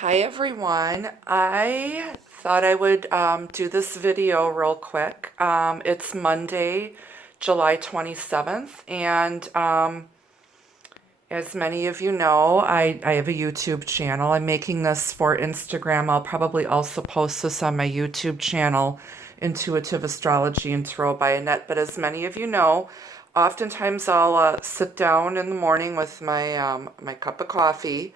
Hi everyone. I thought I would do this video real quick. It's Monday, July 27th, and as many of you know, I have a YouTube channel. I'm making this for Instagram. I'll probably also post this on my YouTube channel, Intuitive Astrology and Tarot by Annette. But as many of you know, oftentimes I'll sit down in the morning with my cup of coffee,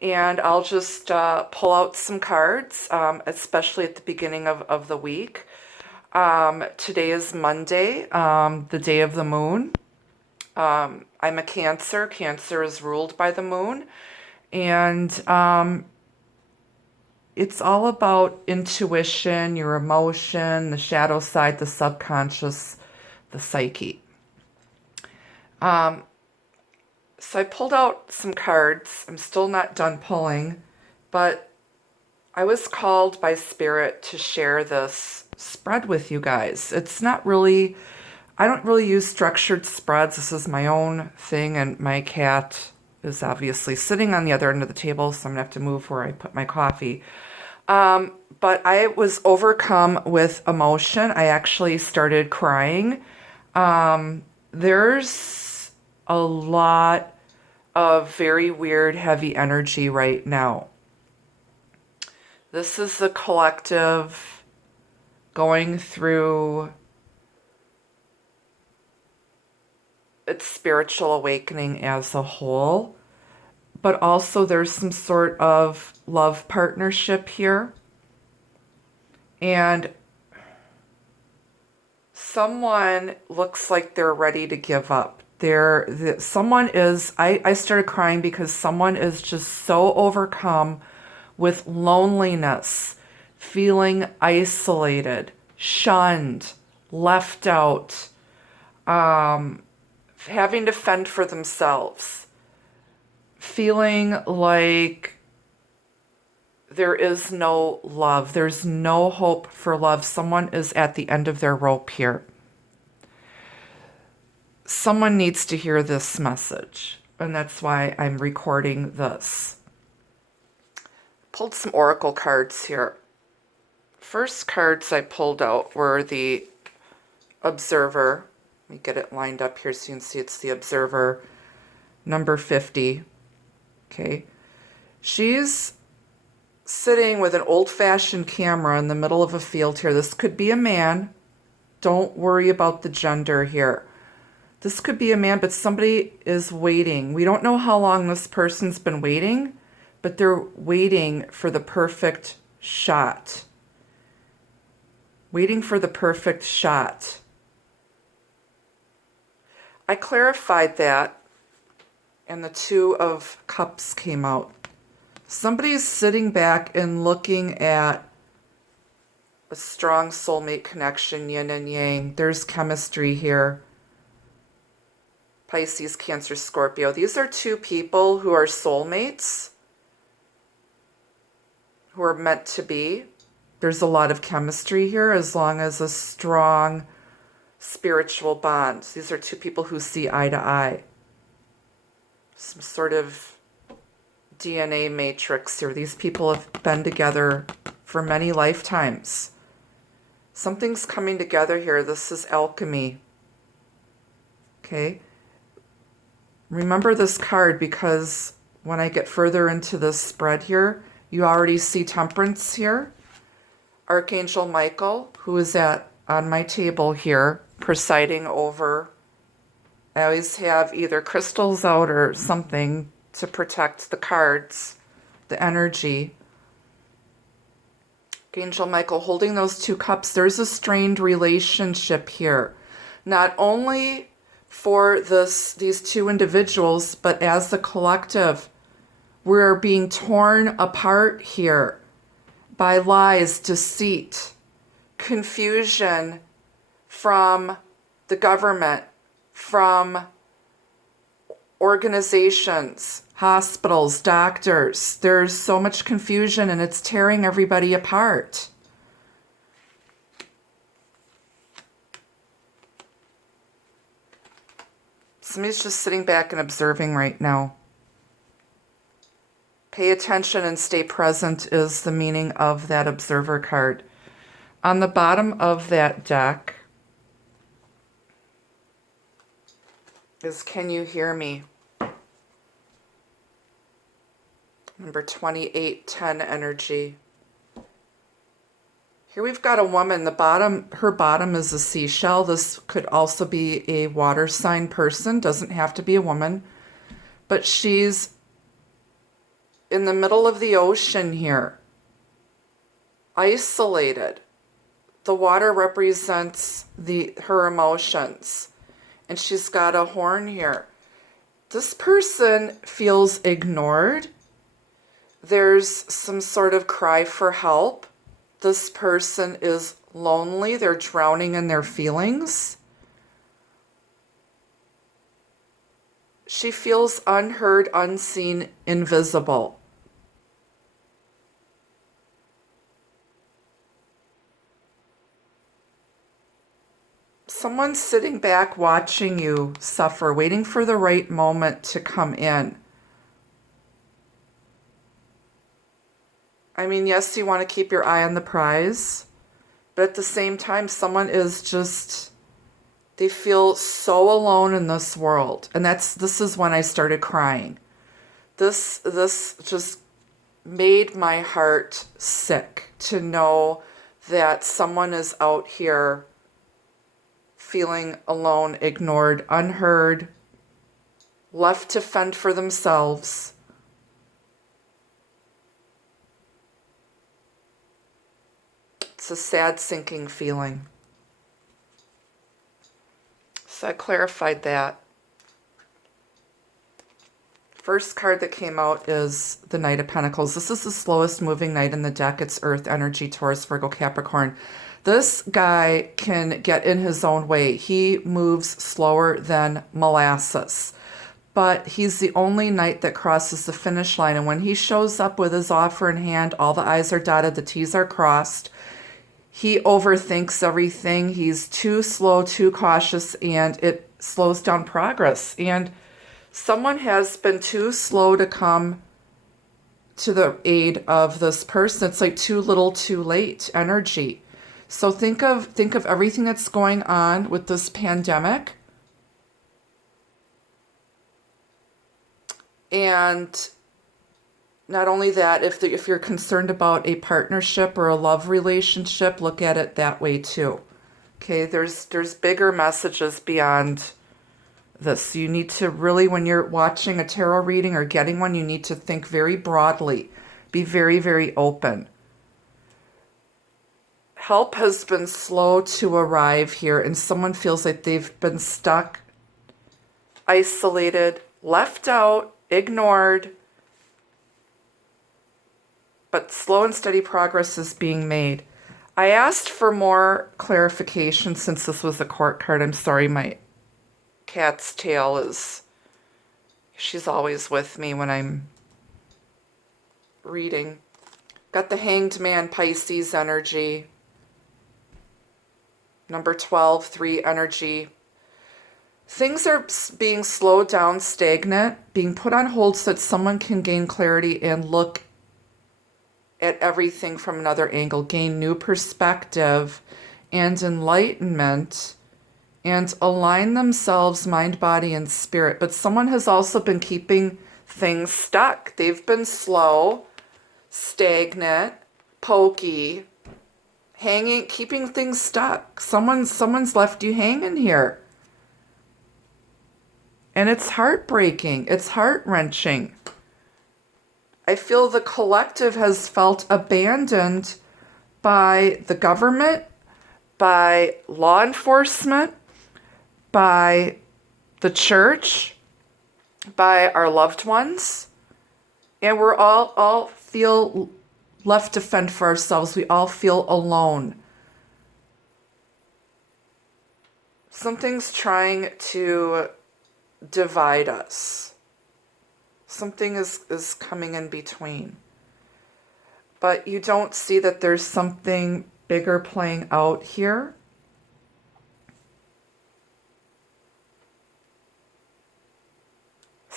and I'll just pull out some cards, especially at the beginning of the week. Today is Monday, the day of the moon. I'm a Cancer. Cancer is ruled by the moon. And it's all about intuition, your emotion, the shadow side, the subconscious, the psyche. So I pulled out some cards. I'm still not done pulling, but I was called by Spirit to share this spread with you guys. It's not really, I don't really use structured spreads. This is my own thing, and my cat is obviously sitting on the other end of the table, so I'm going to have to move where I put my coffee. But I was overcome with emotion. I actually started crying. There's a lot of very weird, heavy energy right now. This is the collective going through its spiritual awakening as a whole, but also there's some sort of love partnership here. And someone looks like they're ready to give up. Someone is, I started crying because someone is just so overcome with loneliness, feeling isolated, shunned, left out, having to fend for themselves, feeling like there is no love, there's no hope for love. Someone is at the end of their rope here. Someone needs to hear this message, and that's why I'm recording this. Pulled some oracle cards here. First cards I pulled out were the Observer. Let me get it lined up here so you can see it's the Observer, number 50. Okay. She's sitting with an old-fashioned camera in the middle of a field here. This could be a man. Don't worry about the gender here. This could be a man, but somebody is waiting. We don't know how long this person's been waiting, but they're waiting for the perfect shot. Waiting for the perfect shot. I clarified that, and the Two of Cups came out. Somebody's sitting back and looking at a strong soulmate connection, yin and yang. There's chemistry here. Pisces, Cancer, Scorpio. These are two people who are soulmates, who are meant to be. There's a lot of chemistry here, as long as a strong spiritual bond. These are two people who see eye to eye. Some sort of DNA matrix here. These people have been together for many lifetimes. Something's coming together here. This is alchemy. Okay. Remember this card, because when I get further into this spread here, you already see Temperance here. Archangel Michael, who is on my table here, presiding over. I always have either crystals out or something to protect the cards, the energy. Archangel Michael holding those two cups. There's a strained relationship here. Not only for these two individuals, but as the collective, we're being torn apart here by lies, deceit, confusion from the government, from organizations, hospitals, doctors. There's so much confusion, and it's tearing everybody apart. Somebody's just sitting back and observing right now. Pay attention and stay present is the meaning of that observer card. On the bottom of that deck is Can You Hear Me? Number 2810 energy. Here we've got a woman. Her bottom is a seashell. This could also be a water sign person. Doesn't have to be a woman. But she's in the middle of the ocean here. Isolated. The water represents her emotions. And she's got a horn here. This person feels ignored. There's some sort of cry for help. This person is lonely. They're drowning in their feelings. She feels unheard, unseen, invisible. Someone's sitting back watching you suffer, waiting for the right moment to come in. I mean, yes, you want to keep your eye on the prize, but at the same time, someone is just, they feel so alone in this world. And this is when I started crying. This just made my heart sick to know that someone is out here feeling alone, ignored, unheard, left to fend for themselves. It's a sad, sinking feeling. So I clarified that. First card that came out is the Knight of Pentacles. This is the slowest moving knight in the deck. It's Earth energy, Taurus, Virgo, Capricorn. This guy can get in his own way. He moves slower than molasses. But he's the only knight that crosses the finish line. And when he shows up with his offer in hand, all the I's are dotted, the T's are crossed. He overthinks everything. He's too slow, too cautious, and it slows down progress. And someone has been too slow to come to the aid of this person. It's like too little, too late energy. So think of everything that's going on with this pandemic. And not only that, if you're concerned about a partnership or a love relationship, look at it that way too. Okay, there's bigger messages beyond this. You need to really, when you're watching a tarot reading or getting one, you need to think very broadly. Be very, very open. Help has been slow to arrive here, and someone feels like they've been stuck, isolated, left out, ignored. But slow and steady progress is being made. I asked for more clarification since this was a court card. I'm sorry, my cat's tail she's always with me when I'm reading. Got the Hanged Man, Pisces energy. Number 12, 3 energy. Things are being slowed down, stagnant, being put on hold so that someone can gain clarity and look at everything from another angle, gain new perspective and enlightenment, and align themselves, mind, body, and spirit. But someone has also been keeping things stuck. They've been slow, stagnant, pokey, hanging, keeping things stuck. Someone's left you hanging here. And it's heartbreaking. It's heart-wrenching. I feel the collective has felt abandoned by the government, by law enforcement, by the church, by our loved ones. And we're all feel left to fend for ourselves. We all feel alone. Something's trying to divide us. Something is coming in between. But you don't see that there's something bigger playing out here.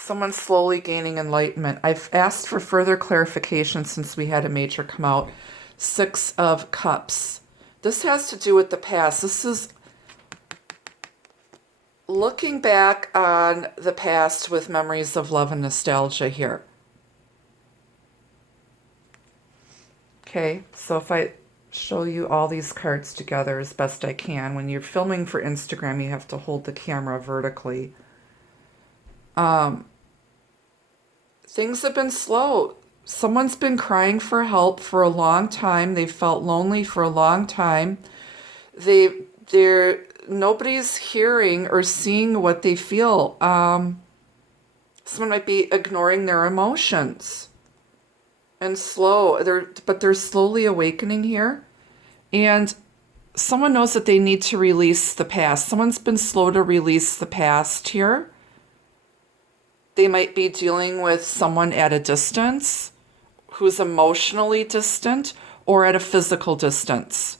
Someone slowly gaining enlightenment. I've asked for further clarification since we had a major come out. 6 of Cups. This has to do with the past. This is looking back on the past with memories of love and nostalgia here. Okay, so if I show you all these cards together as best I can. When you're filming for Instagram, you have to hold the camera vertically. Things have been slow. Someone's been crying for help for a long time. They felt lonely for a long time. Nobody's hearing or seeing what they feel. Someone might be ignoring their emotions. And but they're slowly awakening here. And someone knows that they need to release the past. Someone's been slow to release the past here. They might be dealing with someone at a distance who's emotionally distant or at a physical distance,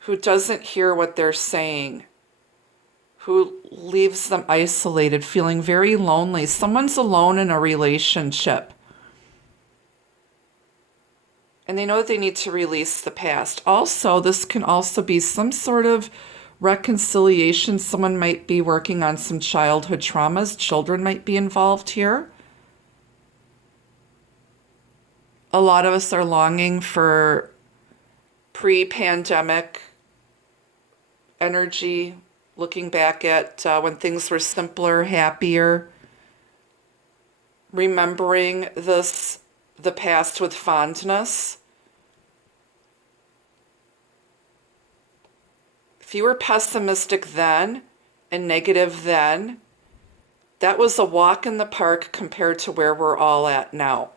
who doesn't hear what they're saying, who leaves them isolated, feeling very lonely. Someone's alone in a relationship. And they know that they need to release the past. Also, this can also be some sort of reconciliation. Someone might be working on some childhood traumas. Children might be involved here. A lot of us are longing for pre-pandemic energy, looking back at when things were simpler, happier, remembering the past with fondness. If you were pessimistic then and negative then, that was a walk in the park compared to where we're all at now.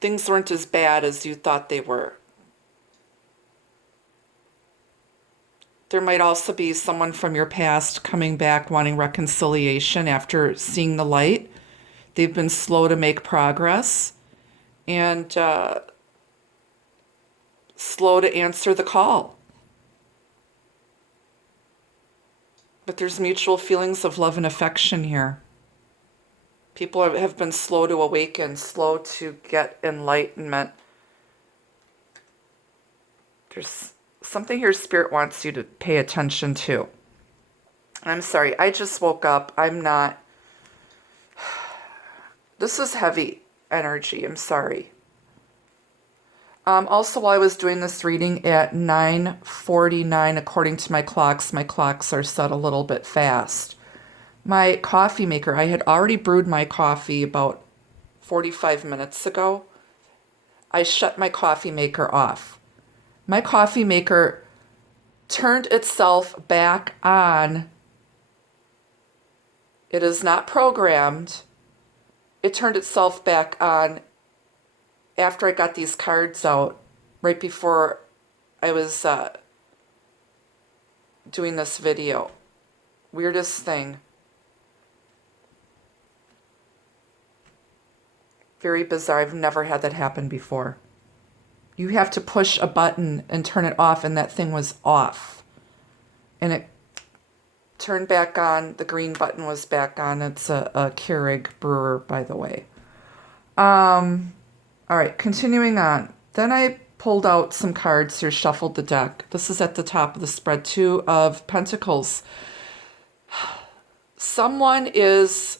Things weren't as bad as you thought they were. There might also be someone from your past coming back wanting reconciliation after seeing the light. They've been slow to make progress and slow to answer the call. But there's mutual feelings of love and affection here. People have been slow to awaken, slow to get enlightenment. There's something here Spirit wants you to pay attention to. I'm sorry, I just woke up. I'm not... This is heavy energy. I'm sorry. Also, while I was doing this reading at 9:49, according to my clocks are set a little bit fast. My coffee maker, I had already brewed my coffee about 45 minutes ago. I shut my coffee maker off. My coffee maker turned itself back on. It is not programmed. It turned itself back on after I got these cards out, right before I was doing this video. Weirdest thing. Very bizarre. I've never had that happen before. You have to push a button and turn it off, and that thing was off. And it turned back on. The green button was back on. It's a Keurig brewer, by the way. All right, continuing on. Then I pulled out some cards here, shuffled the deck. This is at the top of the spread, 2 of Pentacles. Someone is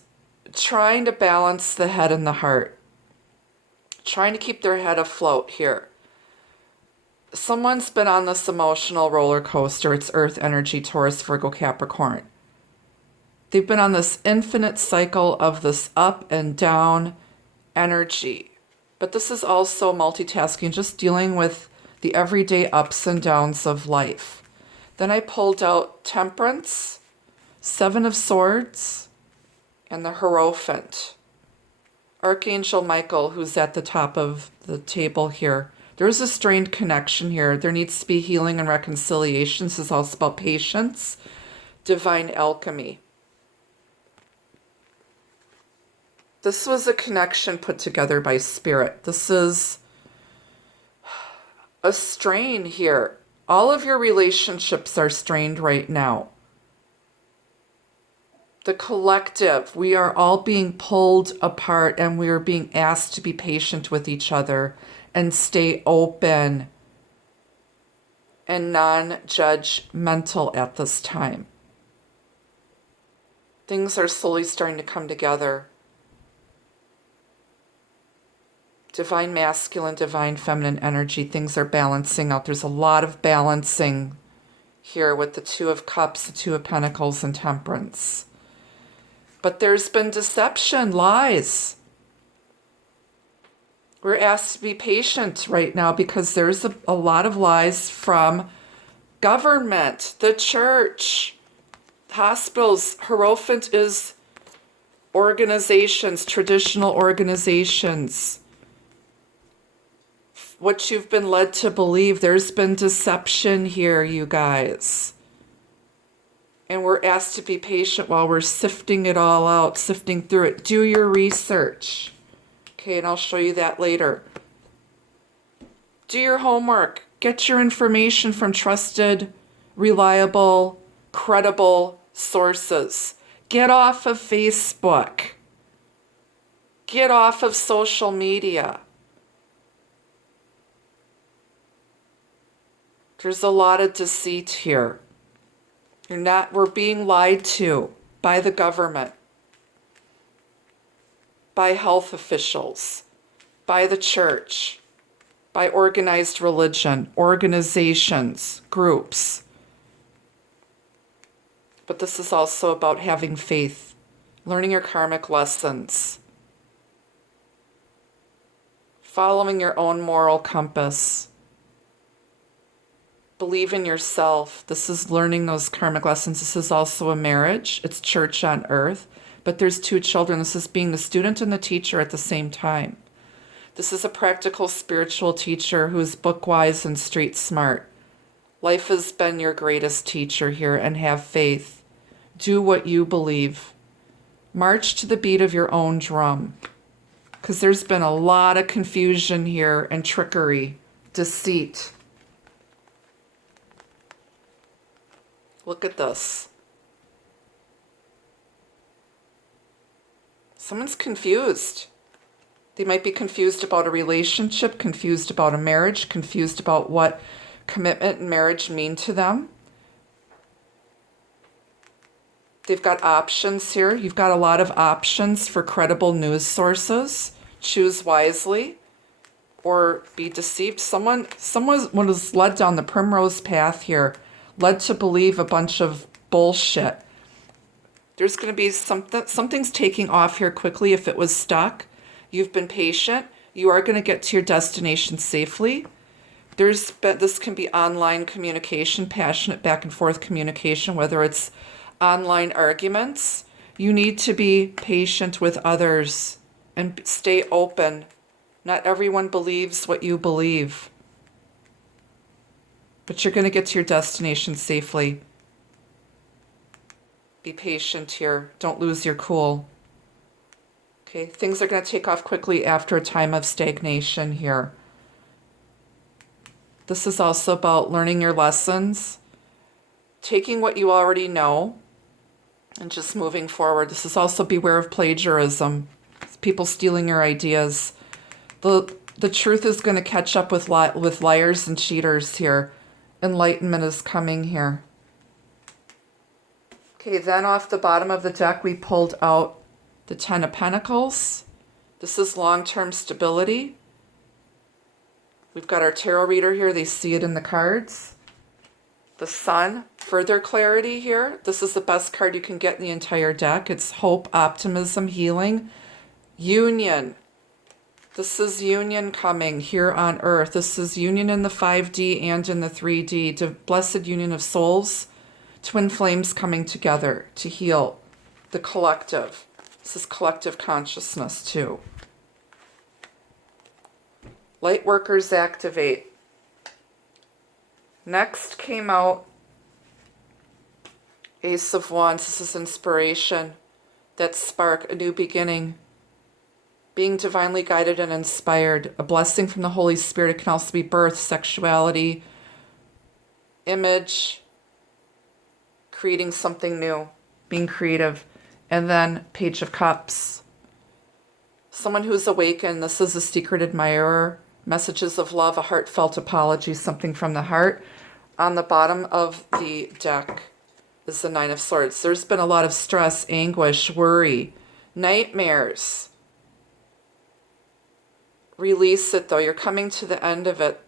trying to balance the head and the heart, trying to keep their head afloat here. Someone's been on this emotional roller coaster. It's Earth energy, Taurus, Virgo, Capricorn. They've been on this infinite cycle of this up and down energy. But this is also multitasking, just dealing with the everyday ups and downs of life. Then I pulled out Temperance, 7 of Swords, and the Hierophant. Archangel Michael, who's at the top of the table here. There's a strained connection here. There needs to be healing and reconciliation. This is also about patience, divine alchemy. This was a connection put together by Spirit. This is a strain here. All of your relationships are strained right now. The collective, we are all being pulled apart and we are being asked to be patient with each other and stay open and non-judgmental at this time. Things are slowly starting to come together. Divine masculine, divine feminine energy, things are balancing out. There's a lot of balancing here with the Two of Cups, the Two of Pentacles, and Temperance. But there's been deception, lies. We're asked to be patient right now because there's a lot of lies from government, the church, hospitals. Hierophant is organizations, traditional organizations. What you've been led to believe, there's been deception here, you guys. And we're asked to be patient while we're sifting it all out, sifting through it. Do your research. Okay, and I'll show you that later. Do your homework. Get your information from trusted, reliable, credible sources. Get off of Facebook. Get off of social media. There's a lot of deceit here. We're being lied to by the government, by health officials, by the church, by organized religion, organizations, groups. But this is also about having faith, learning your karmic lessons, following your own moral compass. Believe in yourself. This is learning those karmic lessons. This is also a marriage. It's church on earth. But there's two children. This is being the student and the teacher at the same time. This is a practical spiritual teacher who is book-wise and street smart. Life has been your greatest teacher here, and have faith. Do what you believe. March to the beat of your own drum. Because there's been a lot of confusion here and trickery, deceit. Look at this. Someone's confused. They might be confused about a relationship, confused about a marriage, confused about what commitment and marriage mean to them. They've got options here. You've got a lot of options for credible news sources. Choose wisely or be deceived. Someone was led down the primrose path here, led to believe a bunch of bullshit. There's going to be something's taking off here quickly. If it was stuck, you've been patient. You are going to get to your destination safely. This can be online communication, passionate back and forth communication, whether it's online arguments. You need to be patient with others and stay open. Not everyone believes what you believe. But you're going to get to your destination safely. Be patient here. Don't lose your cool. Okay, things are going to take off quickly after a time of stagnation here. This is also about learning your lessons, taking what you already know, and just moving forward. This is also beware of plagiarism, people stealing your ideas. The truth is going to catch up with liars and cheaters here. Enlightenment is coming here. Okay, then off the bottom of the deck, we pulled out the Ten of Pentacles. This is long-term stability. We've got our tarot reader here. They see it in the cards. The Sun, further clarity here. This is the best card you can get in the entire deck. It's hope, optimism, healing, union. This is union coming here on earth. This is union in the 5D and in the 3D. The blessed union of souls, twin flames coming together to heal the collective. This is collective consciousness too. Light workers activate. Next came out Ace of Wands. This is inspiration. That spark, a new beginning. Being divinely guided and inspired. A blessing from the Holy Spirit. It can also be birth, sexuality, image, creating something new, being creative. And then Page of Cups. Someone who's awakened. This is a secret admirer. Messages of love, a heartfelt apology, something from the heart. On the bottom of the deck is the Nine of Swords. There's been a lot of stress, anguish, worry, nightmares. Release it, though. You're coming to the end of it.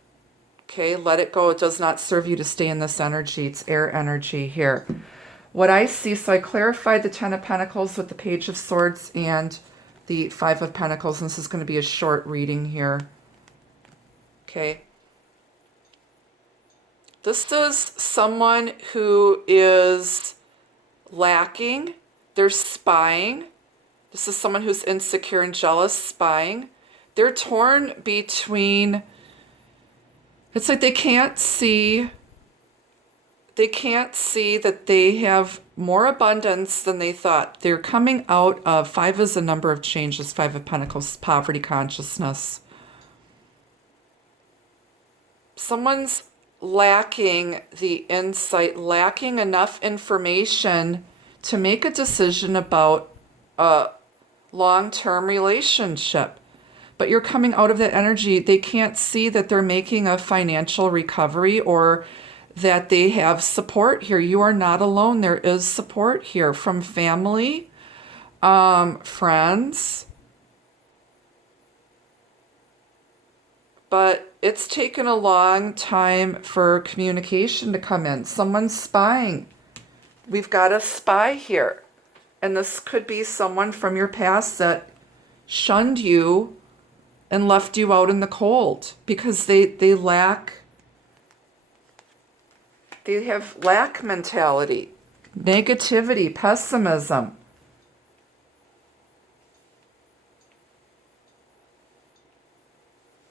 Okay, let it go. It does not serve you to stay in this energy. It's air energy here. What I see, so I clarified the Ten of Pentacles with the Page of Swords and the Five of Pentacles. And this is going to be a short reading here. Okay. This is someone who is lacking. They're spying. This is someone who's insecure and jealous, spying. They're torn between, it's like they can't see that they have more abundance than they thought. They're coming out of, 5 is a number of changes, 5 of Pentacles, poverty consciousness. Someone's lacking the insight, lacking enough information to make a decision about a long-term relationship. But you're coming out of that energy. They can't see that they're making a financial recovery or that they have support here. You are not alone. There is support here from family, friends. But it's taken a long time for communication to come in. Someone's spying. We've got a spy here. And this could be someone from your past that shunned you and left you out in the cold because they have lack mentality, negativity, pessimism.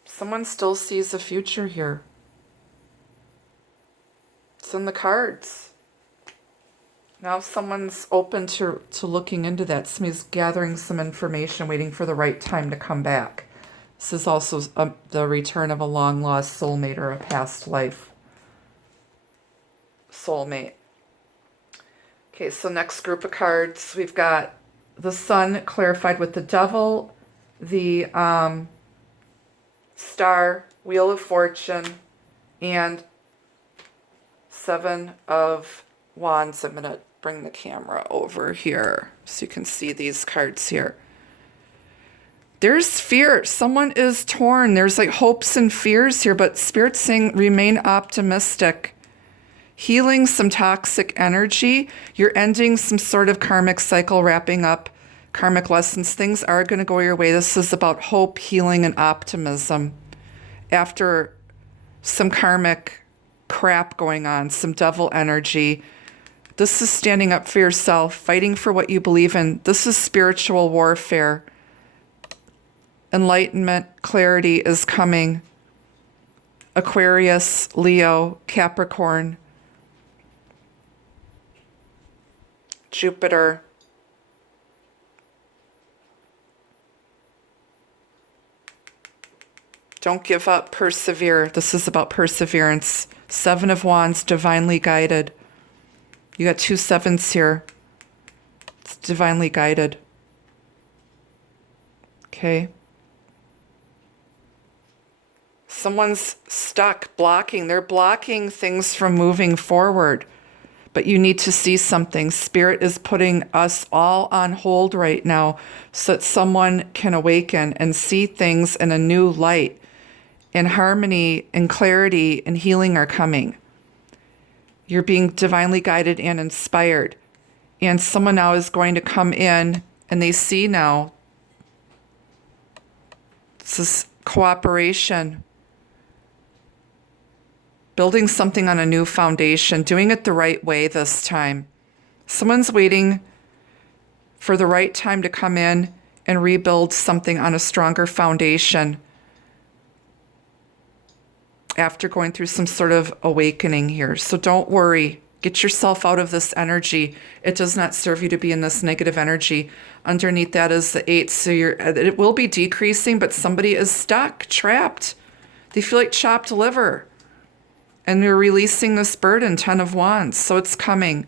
Someone still sees a future here. It's in the cards. Now someone's open to looking into that. Somebody's gathering some information, waiting for the right time to come back. This is also the return of a long-lost soulmate or a past life soulmate. Okay, so next group of cards, we've got the Sun clarified with the Devil, the Star, Wheel of Fortune, and 7 of Wands. I'm going to bring the camera over here so you can see these cards here. There's fear. Someone is torn. There's like hopes and fears here, but Spirit's saying remain optimistic. Healing some toxic energy. You're ending some sort of karmic cycle, wrapping up karmic lessons. Things are going to go your way. This is about hope, healing, and optimism. After some karmic crap going on, some devil energy. This is standing up for yourself, fighting for what you believe in. This is spiritual warfare. Enlightenment, clarity is coming. Aquarius, Leo, Capricorn, Jupiter. Don't give up, persevere. This is about perseverance. 7 of Wands, divinely guided. You got 2 sevens here. It's divinely guided. Okay. Someone's stuck, blocking. They're blocking things from moving forward. But you need to see something. Spirit is putting us all on hold right now so that someone can awaken and see things in a new light. And harmony and clarity and healing are coming. You're being divinely guided and inspired. And someone now is going to come in and they see now this is cooperation. Building something on a new foundation, doing it the right way this time. Someone's waiting for the right time to come in and rebuild something on a stronger foundation after going through some sort of awakening here. So don't worry. Get yourself out of this energy. It does not serve you to be in this negative energy. Underneath that is the 8. So it will be decreasing, but somebody is stuck, trapped. They feel like chopped liver. And you're releasing this burden, 10 of Wands. So it's coming.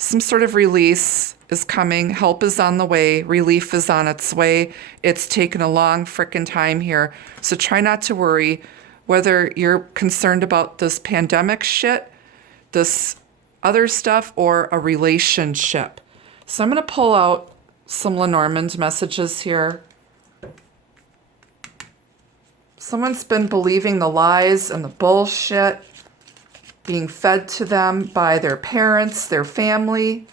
some sort of release is coming. Help is on the way. Relief is on its way. It's taken a long frickin' time here. So try not to worry. Whether you're concerned about this pandemic shit, this other stuff, or a relationship. So I'm going to pull out some Lenormand messages here. Someone's been believing the lies and the bullshit being fed to them by their parents, their family.